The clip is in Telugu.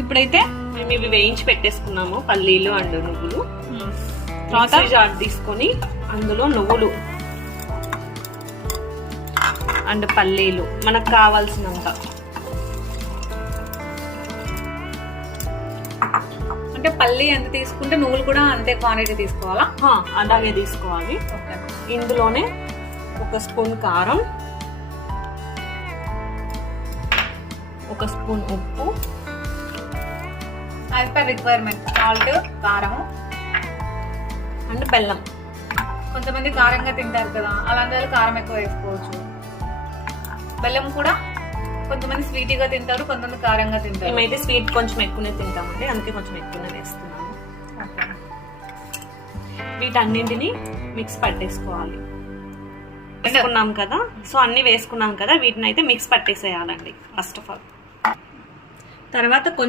ఇప్పుడైతే మేము ఇవి వేయించి పెట్టేసుకున్నాము, పల్లీలు అండ్ నువ్వులు. తర్వాత జార్ తీసుకొని అందులో నువ్వులు అండ్ పల్లీలు మనకు కావాల్సినంత, అంటే పల్లి ఎంత తీసుకుంటే నువ్వులు కూడా అంతే క్వాంటిటీ తీసుకోవాలా? అలాగే తీసుకోవాలి. ఇందులోనే 1 స్పూన్ కారం, 1 స్పూన్ ఉప్పు, యాజ్ పర్ రిక్వైర్మెంట్ సాల్ట్, కారం అండ్ బెల్లం. కొంతమంది కారంగా తింటారు కదా, అలాంటి వాళ్ళు కారం ఎక్కువ వేసుకోవచ్చు. బెల్లం కూడా కొంతమంది స్వీట్గా తింటారు, కొంతమంది కారంగా తింటారు. మేమైతే స్వీట్ కొంచెం ఎక్కువనే తింటామండి, అందుకే కొంచెం ఎక్కువనే వేస్తున్నాము. వీటన్నింటిని మిక్స్ పట్టేసుకోవాలి. వేసుకున్నాం కదా, సో అన్ని వేసుకున్నాం కదా, వీటిని అయితే మిక్స్ పట్టేసేయాలండి ఫస్ట్ ఆఫ్ ఆల్. తర్వాత